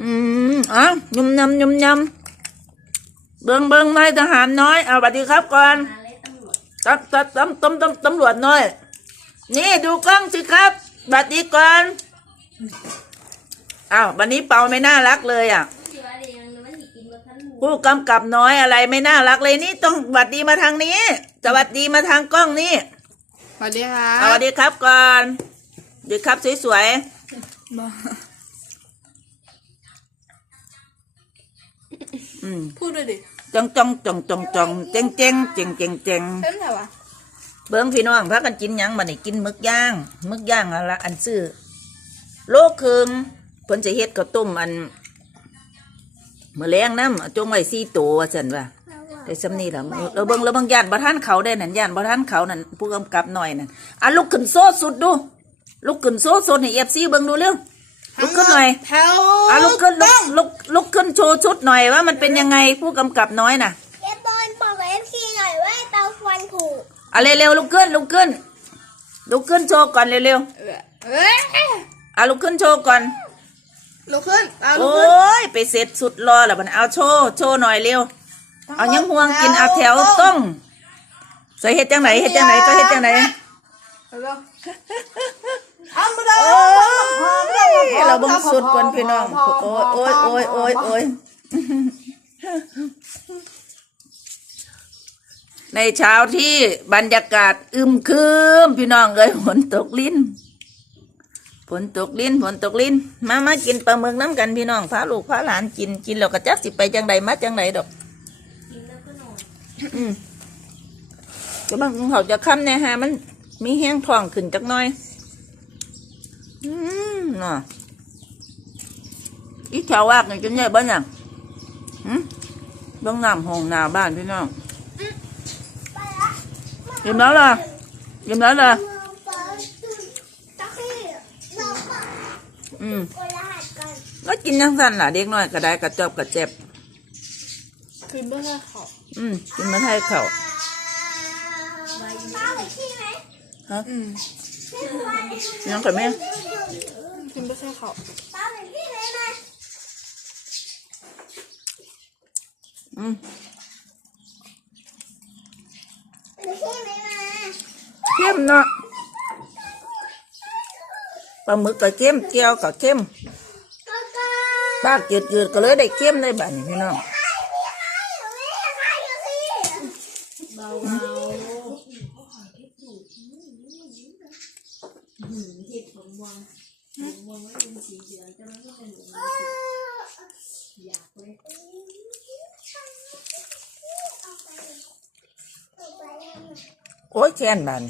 อืมอะยุ่มยำยุ่มยำเบิงเบิงนายทหารน้อยเอาสวัสดีครับก่อนมาเลยตำรวจตับตับตำตำตำตำรวจน้อย นี่ดูกล้องสิครับสวัสดีก่อนอ้าววันนี้เปาไม่น่ารักเลยอะที่ว่าเรียนมันสิกินว่าท่านหมูผู้กำกับน้อยอะไรไม่น่ารักเลยนี่ต้องสวัสดีมาทางนี้สวัสดีมาทางกล้องนี่สวัสดีครัสวับสดีครับก่อนสวัสดีครับสวยๆ อืมพูดด้วยดิจ้องจ้องจ้องจ้องจ้องเจ๊งเจ๊งเจ๊งเจ๊งเจ๊งเล่นอะไรวะเบิ้งพี่น้องพากันกินหยังมานี่กินหมึกย่างหมึกย่างอะไรอันซื้อโลครึ่งเพิ่นจะเฮ็ดข้าวต้มอันมื้อแรงน้ำจงไว้สี่ตัวว่าซั่นว่าแต่ซำนี้ล่ะเราเบิ่งเราเบิ่งย่านบ่ทันเขาได้นั่นย่านบ่ทันเขานั่นผู้กำกับหน่อยนั่นอะลุกขึ้นโซ่สุดดูลุกขึ้นโซ่สุดให้ FC เบิ่งดูเร็ว ลุกขึ้นหน่อยแถวอะลุกขึ้นลุกลุกลุกขึ้นโชว์ชุดหน่อยว่ามันเป็นยังไงผู้กำกับน้อยน่ะเอฟบอลบอกกับเอฟซีหน่อยว่าเตาควันถูกอะเร็วๆลุกขึ้นลุกขึ้นลุกขึ้นโชว์ก่อนเร็วเอ้ยๆอะลุกขึ้นโชว์ก่อนลุกขึ้นเอาลุโอกขึ้น้ยไปเสร็จสุดรอแล้วมันเอาโชว์โชว์หน่อยเร็วเอายังห่วงกินเอาแถวต้องใส่เฮ็ดจังไหนเฮ็ดจังไหนก็เฮ็ดจังไหนเอาเร็วเอามาเลยโอ้ยเราเบังสุดก่อนพี่น้อง โอ้ยโอ้ยโอ้ยโอ้ยโอ้ยในเช้าที่บรรยากาศอึมครึมพี่น้องเอ้ยฝนตกลิ้นฝนตกลิ้นฝนตกลิ้น มามากินปลาหมึกน้ำกันพี่น้องพาลูกพาหลานกินกินแล้วก็จักสิไปจังใดมาจังใดดอกกินแล้วก็นอนอืมก็บางเขาจะค้ำเนี่ยฮะมันมีแห้งท้องขึ้นจักหน่อย อืมน่ะอีแถววากนี่จนใหญ่บ้านยังหืมเบ้องน้ำห้องหน้าบ้านพี่น้องเห็นแล้วล่ะเห็นแล้วล่ะมือเปิดตุ้นตะขี้เราก็อืมกดรหัสกันก็กินยังสั้นล่ะเด็กน้อยก็ได้กระจอบกระเจ็บคือเมื่อไรเขาอืมกินมาให้เขาป้าไปขี้ไหมฮะอืมไม่ควรยังกับแม่คือไม่ใช่เขาป้าไปขี้ไหมมาอืมไปขี้ไหมมาเข้มเนาะปลาหมึกก็เข้มแก้วก็เข้ม ก็ก็ปากจืดๆก็เลยได้เข้มได้บ้านี้พี่น้องให้ไม่ให้ไม่ให้อยู่สิเบาเบาทิพย์ผมมองผมมองว่าเป็นสีเหลืองแต่มันก็เป็นสีอยากเลยโอ้ยแค้นบ้าน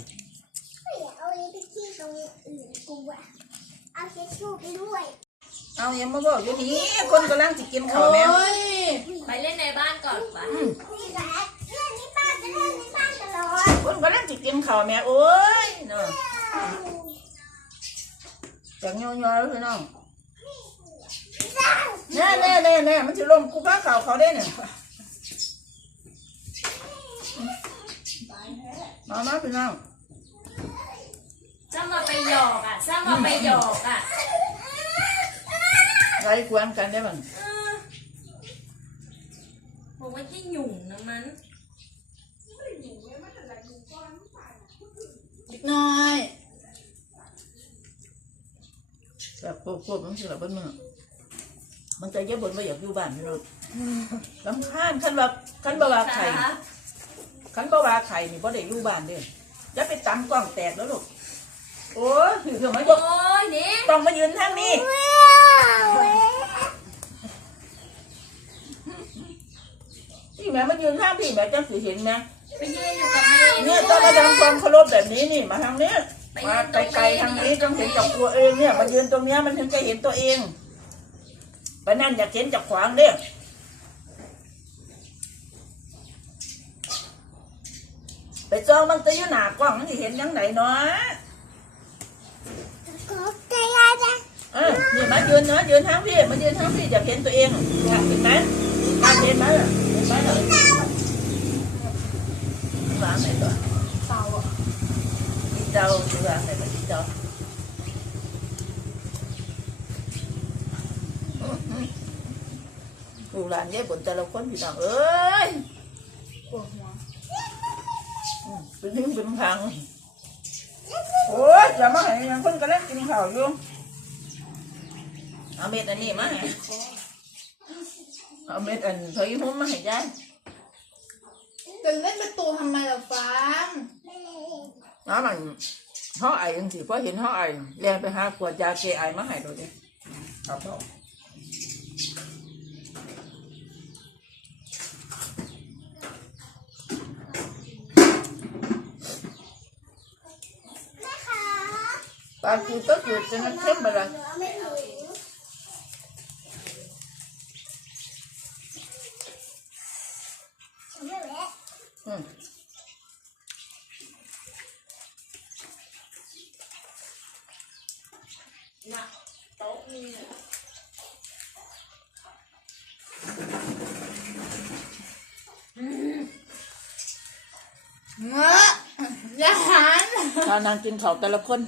ไม่อยากเอาลิ้นไปขี้ตรงอื่นกูอะเอาเช็ดชู่ไปด้วยเอายังมาบอกอยู่นี่คนกำลังสิกินข้าวโอ้แม่ยไปเล่นในบ้านก่อนปะนี่แหละเรื่องนี้ป้าจะเล่นในบ้านตลอดคนกำลังสิกินข้าวแม่โอ้ยเนาะ จากย่อยๆพี่น้องแน่แน่แน่แน่มันสิลมกูพ้าข่าวเขาได้เนี่ยมามาพี่น้องซ้ำมาไปหยอกอะซ้ำมาไปหยอกอะไรกวนกันได้บ้างเออบอกว่าที่หยุ่งนะมันนิดหน่อย แบบโคตรมันสิแบบเบิ้ลมึงมันจะเยอะบนว่าอยากอยู่บ้านพี่น้องลำคาญขันว่าขันบ่ว่าไข่ค่ะขันบ่ว่าไข่นี่บ่ได้อยู่บ้านเด้อจะไปตำกล้องแตกแล้วลูกโอ้ยถือเถอะมายโอ้กยนี่ต้องมายืนทางนี้พี่แม่มายืนข้างพี่แม่จังสิเห็นนะไปยืนอยู่กับแม่เนี่ยต้องมาทำความเคารพแบบนี้นี่มาทางนี้ มาไกลๆทางนี้ต้องเห็นกับตัวเองเนี่ยมายืนตรงเนี้ยมันถึงจะเห็นตัวเองไปนั่นอยากเห็นจากขวางเด้อไปจองบางตีอยู่หนากล้องมันจะเห็นยังไหนเนาะก็ใจร้ายนะเออนี่มายืนเนาะยืนทางพี่มายืนทางพี่อยากเห็นตัวเองอยากเห็นไหมอยากเห็นไหมล่ะเห็นไหมล่ะวางไหนตัวเตาอะ đi đâu đi vào này mà đi đâu ลูกหลานยายบนแต่ละคนพี่น้องเอ้ยปวดหัวอืมเป็นทิ้งเป็นพังโอ้ยอย่ามาให้ยังคนกำลังกินข้าวอยู่เอาเม็ดอันนี้มาให้เอาเม็ดอันเผยหุ้มมาให้ยายจะเล่นประตูทำไมล่ะฟัง น้ำมันห่อไอ้ยังสิพอเห็นห่อไอ้แรงไปหาขวดยาเกไอมาให้ดูดิครับพ่อแม่คะปลาคือก็คือจะนั่งเข้มไปเลย เงอะอย่าหันถ้านางกินข้าวแต่ละคน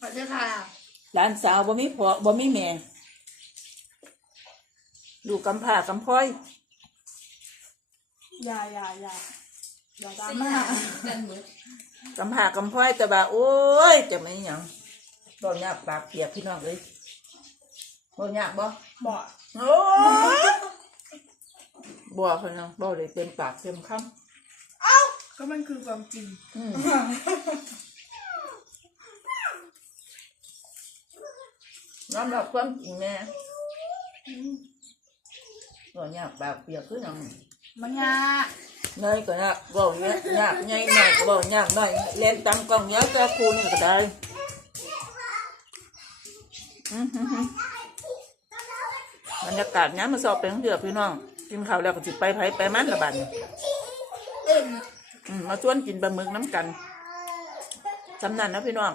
ขอเจ้าค่ะหลานสาวบ่มีพ่อบ่มีแม่ลูกกำพร้ากำพร้อย อย่าอย่าอย่า อย่าดราม่ากันเหมือนกำพร้ากำพ้อยแต่ว่าโอ้ย จะไม่หยังบ่ยากปากเปียกพี่น้องเอ้ยบ่ยากบ่บอกโอ้ยบ่เขานังบ่เลยเต็มปากเต็มคำเอ้าก็มันคือความจริงอืมน้ำรับความจริงแน่บ่ยากปากเปียกคือหยังมันยาก เนยก็ยากบ่ยากยากใหญ่หน่อยก็บ่ยากหน่อยเล่นตามกล้องเยาวแต่ครูนี่ก็ได้อือหือหือบรรยากาศย้ำมาสอบเป็นเถื่อพี่น้องกินข้าวแล้วก็สิไปไผไปมันละบัดนี้เอ็นอืมมาชวนกินปลาหมึกน้ำกันสำนันนะพี่น้อง